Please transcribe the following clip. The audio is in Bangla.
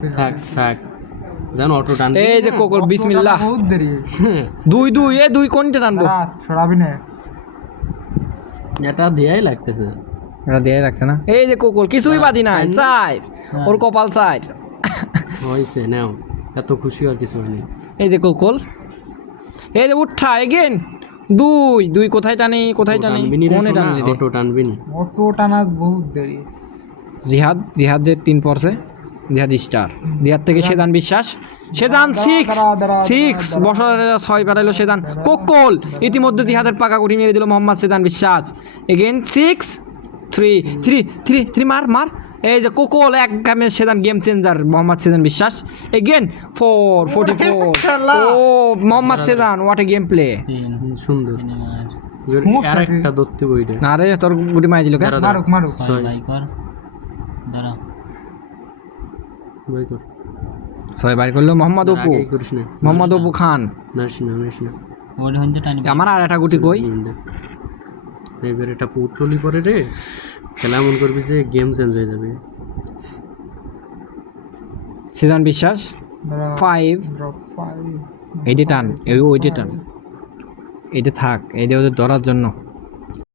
থাক থাক জান অটো টান এই যে কোকল বিসমিল্লাহ বহুত দেরি দুই দুই এ দুই কোনটা টানবো রাত ছড়াবি না এটা দেয়াই লাগতেছে এটা দিয়ে রাখছে না এই যে কোকল কিছুই বাদি নাই চাই ওর কপাল চাই হয়েছে নাও এত খুশি আর কিছু হয়নি এই যে কোকল এই যে উঠা এগেন দুই দুই কোথায় টানি কোথায় টানি কোনে টানি রে অটো টানবি নি অটো টানা বহুত দেরি জিহাদের 3 পড়ছে জিহাদ স্টার জিহাদ থেকে সেদান বিশ্বাস সেদান 6 বছর 6 পাঠাইলো সেদান কোকল ইতিমধ্যে জিহাদের পাকা কুটি মেরে দিল মোহাম্মদ সেদান বিশ্বাস এগেন 3 মার এই যে কোকল এক গেমে সেদান গেম চেঞ্জার মোহাম্মদ সেদান বিশ্বাস এগেন 444 ও Mohammad Sadan what a game play সুন্দর আর একটা দত্তি বইটা না রে তোর গুটি মাই দিল কে মারুক বই কর ছয় বার করলো মোহাম্মদ অপু আগে করিস না মোহাম্মদ অপু খান নারিস না আমার আর একটা গুটি কই এবার এটা পুটলি পরে রে খেলা এমন করবি যে গেম চেঞ্জ হয়ে যাবে সেদান বিশ্বাস 5 এইটা টান ওইটা টান এইটা থাক এইটা ওদের ধরার জন্য